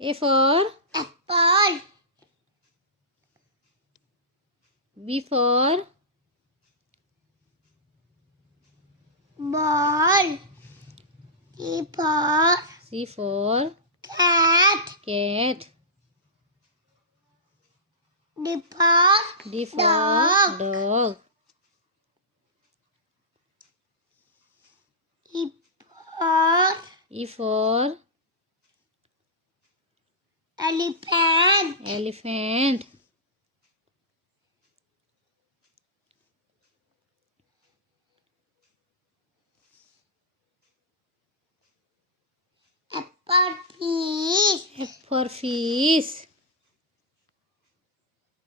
A for apple. B for Ball. C for Cat. cat. D for D for dog. dog. E for E for elephant. elephant. F for fish. F for fish.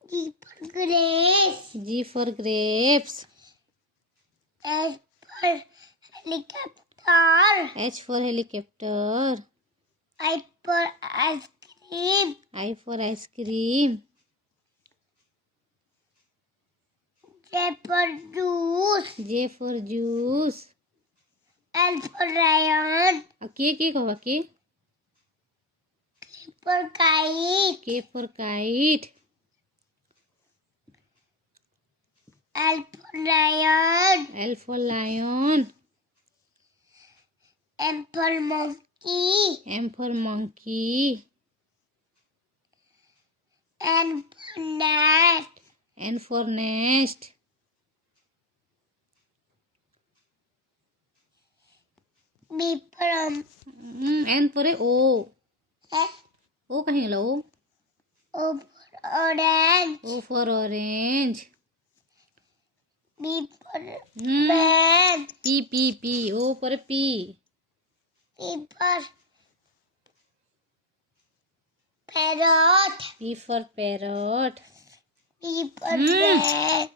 G for grapes. G for grapes. H for helicopter. H for helicopter. I for ice cream. I for ice cream. J for juice. J for juice. L for lion. K कहो K. K for kite. K for kite. L for lion. L for lion. M for monkey. M for monkey. N for net. N for nest. B for N for O. eh? O कहीं लो. O for orange. O for orange. B for man. P. O for P. P for parrot. P for parrot. P for bear.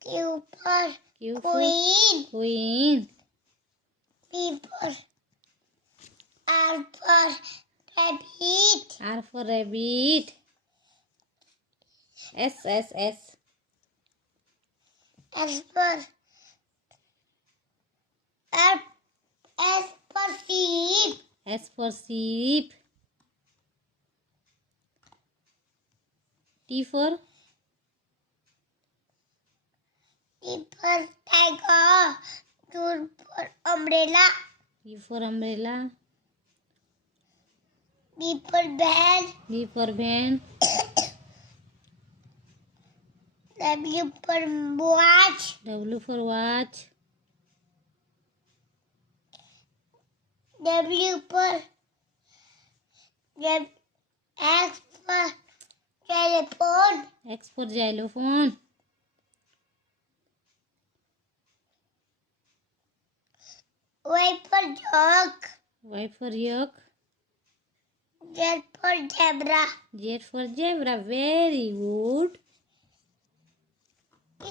Q for Q for queen. queen. P for R for rabbit. R for rabbit. S. S for S for sheep. S for sheep. T for T for tiger. U for umbrella. U for umbrella. B for van. V for van. W for watch. W for watch. W for X for telephone. X for xylophone. Y for dog. Y for yak. Z for zebra. Z for zebra. Very good.